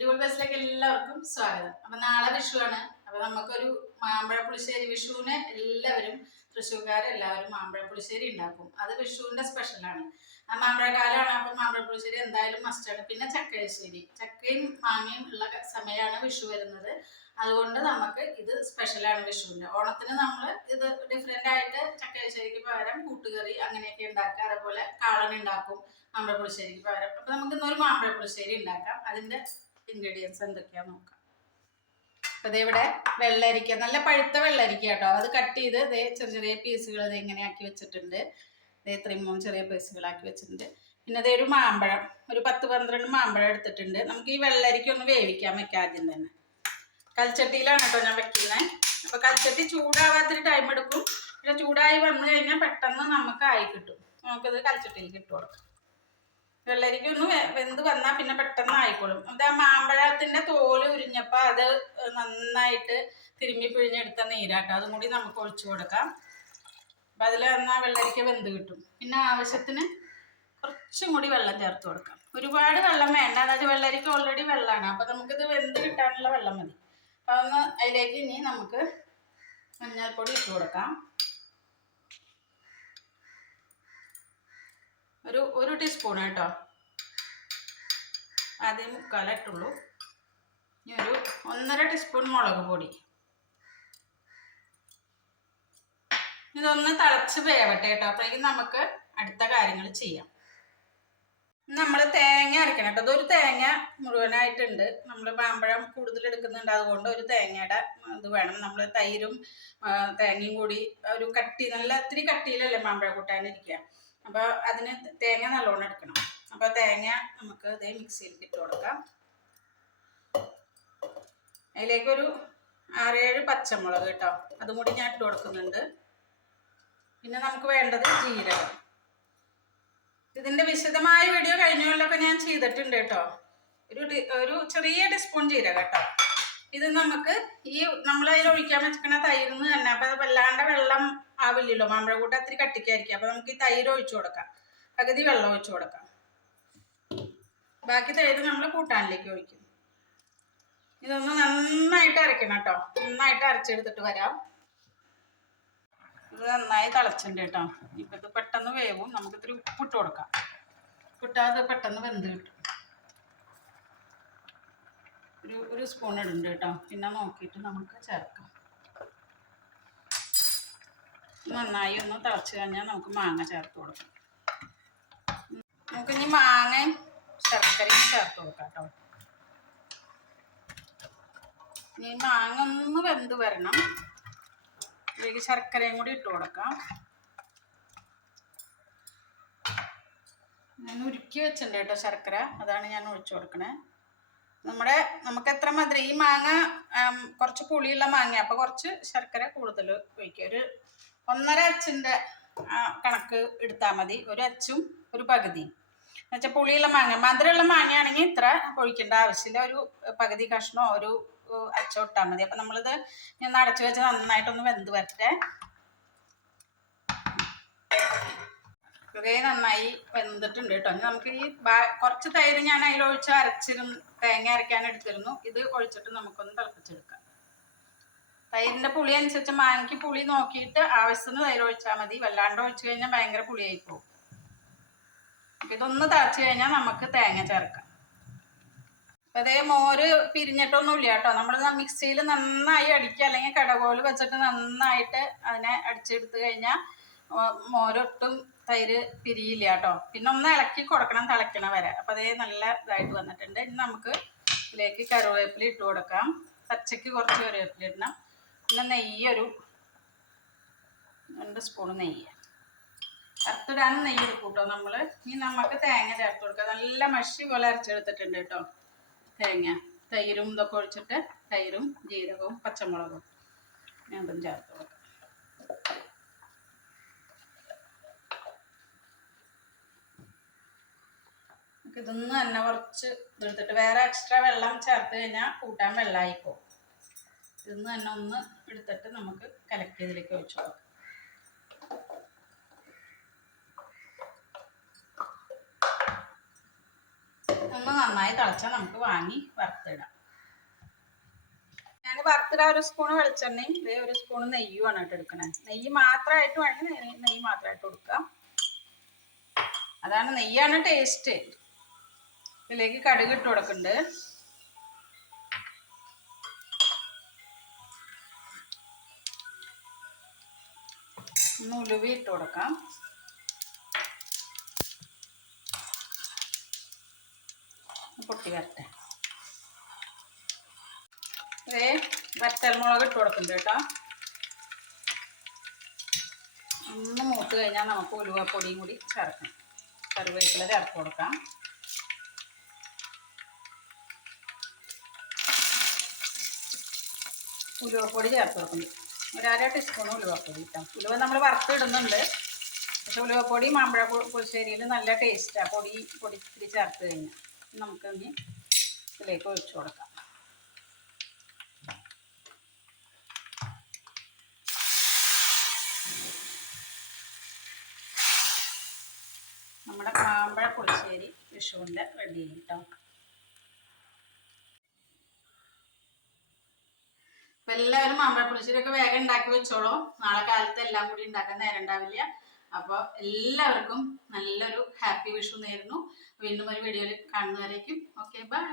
Dual ബസ്സിലേക്ക് എല്ലാവർക്കും സ്വാഗതം. അപ്പൊ നാളെ വിഷു ആണ് അപ്പൊ നമുക്കൊരു മാമ്പഴ പുളിശ്ശേരി വിഷുവിന് എല്ലാവരും തൃശ്ശൂർക്കാർ എല്ലാവരും മാമ്പഴ പുളിശ്ശേരി ഉണ്ടാക്കും. അത് വിഷുവിന്റെ സ്പെഷ്യലാണ് ആ മാമ്പഴക്കാലമാണ് അപ്പൊ മാമ്പഴ പുളിശ്ശേരി എന്തായാലും മസ്റ്റാണ് പിന്നെ ചക്കയശ്ശേരി ചക്കയും മാങ്ങയും ഉള്ള സമയമാണ് വിഷു വരുന്നത്. അതുകൊണ്ട് നമുക്ക് ഇത് സ്പെഷ്യലാണ് വിഷുവിന്റെ ഓണത്തിന് നമ്മൾ ഇത് ഡിഫറെന്റ് ആയിട്ട് ചക്കയശ്ശേരിക്ക് പകരം കൂട്ടുകറി അങ്ങനെയൊക്കെ ഉണ്ടാക്കുക. അതേപോലെ കാളൻ ഉണ്ടാക്കും മാമ്പഴ പുളിശ്ശേരിക്ക് പകരം. അപ്പൊ നമുക്ക് ഇന്നൊരു മാമ്പഴ പുളിശ്ശേരി ഉണ്ടാക്കാം. അതിന്റെ ഇൻഗ്രീഡിയൻസ് എന്തൊക്കെയാണെന്ന് നോക്കാം. അപ്പൊ ഇവിടെ വെള്ളരിക്ക നല്ല പഴുത്ത വെള്ളരിക്ക കേട്ടോ. അത് കട്ട് ചെയ്ത് ഇതേ ചെറിയ ചെറിയ പീസുകൾ ഇത് ഇങ്ങനെ ആക്കി വെച്ചിട്ടുണ്ട്. ദേ ഇത്രയും മൂന്ന് ചെറിയ പീസുകളാക്കി വെച്ചിട്ടുണ്ട്. പിന്നെ ദേ ഒരു മാമ്പഴം ഒരു പത്ത് പന്ത്രണ്ട് മാമ്പഴം എടുത്തിട്ടുണ്ട്. നമുക്ക് ഈ വെള്ളരിക്ക ഒന്ന് വേവിക്കാൻ വെക്കാം ആദ്യം തന്നെ. കൽച്ചട്ടിയിലാണ് കേട്ടോ ഞാൻ വെക്കുന്നത് അപ്പൊ കൽച്ചട്ടി ചൂടാവാത്തൊരു ടൈം എടുക്കും. പക്ഷെ ചൂടായി വന്നു കഴിഞ്ഞാൽ പെട്ടെന്ന് നമുക്ക് ആയി കിട്ടും. നമുക്കിത് കൽച്ചട്ടിയിൽ ഇട്ട് കൊടുക്കാം. വെള്ളരിക്ക ഒന്ന് വെന്ത് വന്നാൽ പിന്നെ പെട്ടെന്ന് ആയിക്കോളും. അത് ആ മാമ്പഴത്തിന്റെ തോൽ ഉരിഞ്ഞപ്പോൾ അത് നന്നായിട്ട് തിരുമ്മി പിഴിഞ്ഞെടുത്ത നീരാട്ടോ. അതും കൂടി നമുക്ക് ഒഴിച്ചു കൊടുക്കാം. അപ്പം അതിൽ വന്നാൽ വെള്ളരിക്ക വെന്ത് കിട്ടും. പിന്നെ ആവശ്യത്തിന് കുറച്ചും കൂടി വെള്ളം ചേർത്ത് കൊടുക്കാം. ഒരുപാട് വെള്ളം വേണ്ട. അതായത് വെള്ളരിക്ക ഓൾറെഡി വെള്ളമാണ് അപ്പം നമുക്കിത് വെന്ത് കിട്ടാനുള്ള വെള്ളം മതി. അപ്പം ഒന്ന് അതിലേക്ക് ഇനി നമുക്ക് മഞ്ഞൾപ്പൊടി ഇട്ട് കൊടുക്കാം. ഒരു ഒരു ടീസ്പൂൺ കേട്ടോ. ആദ്യം മുക്കാലിട്ടുള്ളൂ. ഇനി ഒരു ഒന്നര ടീസ്പൂൺ മുളക് പൊടി. ഇതൊന്ന് തിളച്ച് വേവട്ടെ കേട്ടോ. അപ്പോഴേക്കും നമുക്ക് അടുത്ത കാര്യങ്ങൾ ചെയ്യാം. നമ്മൾ തേങ്ങ അരക്കണം കേട്ടോ. അതൊരു തേങ്ങ മുഴുവനായിട്ടുണ്ട്. നമ്മൾ പാമ്പഴം കൂടുതൽ എടുക്കുന്നുണ്ട്. അതുകൊണ്ട് ഒരു തേങ്ങയുടെ ഇത് വേണം. നമ്മൾ തൈരും തേങ്ങയും കൂടി ഒരു കട്ടി നല്ല ഇത്തിരി കട്ടിയിലല്ലേ പാമ്പഴം കൂട്ടാനിരിക്കുക. അപ്പോൾ അതിന് തേങ്ങ നല്ലോണം എടുക്കണം. അപ്പോൾ തേങ്ങ നമുക്ക് ഇതേ മിക്സിയിൽ ഇട്ട് കൊടുക്കാം. അതിലേക്കൊരു ആറേഴ് പച്ചമുളക് കേട്ടോ. അതും കൂടി ഞാൻ ഇട്ട് കൊടുക്കുന്നുണ്ട്. പിന്നെ നമുക്ക് വേണ്ടത് ജീരകം. ഇതിന്റെ വിശദമായ വീഡിയോ കഴിഞ്ഞ കൊല്ലമൊക്കെ ഞാൻ ചെയ്തിട്ടുണ്ട് കേട്ടോ. ഒരു ഒരു ചെറിയ ടീസ്പൂൺ ജീരകം കേട്ടോ. ഇത് നമുക്ക് ഈ നമ്മൾ അതിൽ ഒഴിക്കാൻ വെച്ചിരിക്കുന്ന തൈരിൽ നിന്ന് തന്നെ അപ്പൊ വല്ലാണ്ട് വെള്ളം ആവില്ലല്ലോ മാമ്പഴ കൂട്ട് അത്തിരി കട്ടിക്കായിരിക്കും. അപ്പൊ നമുക്ക് ഈ തൈര് ഒഴിച്ചു കൊടുക്കാം. പകുതി വെള്ളം ഒഴിച്ചു കൊടുക്കാം. ബാക്കി തൈര് നമ്മൾ കൂട്ടാനിലേക്ക് ഒഴിക്കും. ഇതൊന്ന് നന്നായിട്ട് അരയ്ക്കണം കേട്ടോ. നന്നായിട്ട് അരച്ചെടുത്തിട്ട് വരാം. ഇത് നന്നായി തിളച്ചിട്ടുണ്ട് കേട്ടോ. ഇപ്പം ഇത് പെട്ടെന്ന് വേവും. നമുക്ക് ഇത്തിരി ഉപ്പിട്ട് കൊടുക്കാം. ഉപ്പിട്ടാതെ പെട്ടെന്ന് വെന്ത് കിട്ടും. ഒരു ഒരു സ്പൂൺ ഇടുന്നുണ്ട് കേട്ടോ. പിന്നെ നോക്കിയിട്ട് നമുക്ക് ചേർക്കാം. നന്നായി ഒന്ന് തിളച്ച് കഴിഞ്ഞാൽ നമുക്ക് മാങ്ങ ചേർത്ത് കൊടുക്കാം. നമുക്ക് ഇനി മാങ്ങയും ശർക്കരയും ചേർത്ത് കൊടുക്കാം കേട്ടോ. ഇനി മാങ്ങ ഒന്ന് വെന്ത് വരണം. ഇതിലേക്ക് ശർക്കരയും കൂടി ഇട്ട് കൊടുക്കാം. ഞാൻ ഉരുക്കി വെച്ചിട്ടുണ്ട് കേട്ടോ ശർക്കര. അതാണ് ഞാൻ ഒഴിച്ചു കൊടുക്കണേ. നമ്മുടെ നമുക്ക് എത്ര മധുരം? ഈ മാങ്ങ കുറച്ച് പുളിയുള്ള മാങ്ങ അപ്പോൾ കുറച്ച് ശർക്കര കൂടുതൽ ഒഴിക്കുക. ഒരു ഒന്നര അച്ചിന്റെ കണക്ക് എടുത്താൽ മതി. ഒരു അച്ചും ഒരു പകുതി എന്നുവെച്ചാൽ പുളിയുള്ള മാങ്ങ. മധുരമുള്ള മാങ്ങയാണെങ്കിൽ ഇത്ര ഒഴിക്കേണ്ട ആവശ്യമില്ല. ഒരു പകുതി കഷ്ണോ ഒരു അച്ചോ ഇട്ടാൽ മതി. അപ്പം നമ്മളിത് ഞാൻ അടച്ചു വെച്ച് നന്നായിട്ടൊന്ന് വെന്ത് വരട്ടെ. ഇതേ നന്നായി വെന്തിട്ടുണ്ട് കേട്ടോ. നമുക്ക് ഈ കുറച്ച് തൈര് ഞാൻ അതിൽ ഒഴിച്ച് അരച്ചിരുന്നു തേങ്ങ അരയ്ക്കാൻ എടുത്തിരുന്നു. ഇത് ഒഴിച്ചിട്ട് നമുക്കൊന്ന് തിളപ്പിച്ചെടുക്കാം. തൈരിന്റെ പുളി അനുസരിച്ച് മാങ്ങയ്ക്ക് പുളി നോക്കിയിട്ട് ആവശ്യത്തിന് തൈര് ഒഴിച്ചാൽ മതി. വല്ലാണ്ട് ഒഴിച്ചു കഴിഞ്ഞാൽ ഭയങ്കര പുളിയായി പോകും. ഇതൊന്ന് തറച്ചു കഴിഞ്ഞാൽ നമുക്ക് തേങ്ങ ചേർക്കാം. അതേ മോര് പിരിഞ്ഞിട്ടൊന്നുമില്ല കേട്ടോ. നമ്മൾ മിക്സിയിൽ നന്നായി അടിക്കുക അല്ലെങ്കിൽ കടകോൽ വെച്ചിട്ട് നന്നായിട്ട് അതിനെ അടിച്ചെടുത്ത് കഴിഞ്ഞാൽ മോരൊട്ടും തൈര് പിരിയില്ല കേട്ടോ. പിന്നെ ഒന്ന് ഇളക്കി കൊടുക്കണം തിളയ്ക്കണ വരെ. അപ്പം അതേ നല്ല ഇതായിട്ട് വന്നിട്ടുണ്ട്. ഇനി നമുക്ക് ഇതിലേക്ക് കറിവേപ്പില ഇട്ട് കൊടുക്കാം. പച്ചയ്ക്ക് കുറച്ച് കറിവേപ്പില ഇടണം. പിന്നെ നെയ്യൊരു രണ്ട് സ്പൂൺ നെയ്യ്. അരത്തിടാൻ നെയ്യ് എടുക്കും കേട്ടോ നമ്മൾ ഇനി നമുക്ക് തേങ്ങ ചേർത്ത് കൊടുക്കാം. നല്ല മഷി പോലെ അരച്ചെടുത്തിട്ടുണ്ട് കേട്ടോ തേങ്ങ. തൈരും ഇതൊക്കെ ഒഴിച്ചിട്ട് തൈരും ജീരകവും പച്ചമുളകും അതും ചേർത്ത് കൊടുക്കാം. ഇതൊന്ന് തന്നെ കുറച്ച് ഇതെടുത്തിട്ട് വേറെ എക്സ്ട്രാ വെള്ളം ചേർത്ത് കഴിഞ്ഞാൽ കൂട്ടാൻ വെള്ളമായി പോകും ഇതൊന്ന് തന്നെ ഒന്ന് എടുത്തിട്ട് നമുക്ക് കലക്കി ഇതിലേക്ക് ഒഴിച്ചു കൊടുക്കാം. നന്നായി തിളച്ചാൽ നമുക്ക് വാങ്ങി വറുത്തിടാം. ഞാൻ വറുത്തിടാൻ ഒരു സ്പൂൺ വെളിച്ചെണ്ണയും ഇതേ ഒരു സ്പൂൺ നെയ്യുമാണ് കേട്ടോ എടുക്കണേ. നെയ്യ് മാത്രമായിട്ട് വേണമെങ്കിൽ നെയ്യ് മാത്രമായിട്ട് കൊടുക്കാം. അതാണ് നെയ്യാണ് ടേസ്റ്റ് ഇതിലേക്ക് കടുക് ഇട്ട് കൊടുക്കുന്നുണ്ട് ഒന്ന് ഉലുവി ഇട്ട് കൊടുക്കാം. പൊട്ടി വരട്ടെ. ഇതേ വറ്റൽമുളക് ഇട്ട് കൊടുക്കുന്നുണ്ട് കേട്ടോ. ഒന്ന് മൂത്ത് കഴിഞ്ഞാൽ നമുക്ക് ഉലുവപ്പൊടിയും കൂടി ചേർക്കാം. കറിവേപ്പില ചേർത്ത് കൊടുക്കാം. ഉലുവപ്പൊടി ചേർത്ത് കൊടുക്കുന്നു ഒരു അര ടീസ്പൂൺ ഉലുവപ്പൊടി ഇട്ടാം ഉലുവ നമ്മൾ വറുത്തിടുന്നുണ്ട്. പക്ഷെ ഉലുവപ്പൊടി മാമ്പഴ പുളിശ്ശേരിയിൽ നല്ല ടേസ്റ്റാണ് പൊടി പൊടി ഇത്തിരി ചേർത്ത് കഴിഞ്ഞാൽ നമുക്ക് ഇനി ഇതിലേക്ക് ഒഴിച്ചു കൊടുക്കാം. നമ്മുടെ മാമ്പഴ പുളിശ്ശേരി വിഷുവിന്റെ റെഡി കേട്ടോ എല്ലാവരും മാമ്പഴ പുളിശ്ശേരി ഒക്കെ വേഗം ഉണ്ടാക്കി വെച്ചോളൂ. നാളെ കാലത്ത് എല്ലാം കൂടി ഉണ്ടാക്കാൻ നേരം ഉണ്ടാവില്ല. അപ്പോൾ എല്ലാവർക്കും നല്ലൊരു ഹാപ്പി വിഷു നേരുന്നു. വീണ്ടും ഒരു വീഡിയോയിൽ കാണുന്നവരേക്കും. Okay bye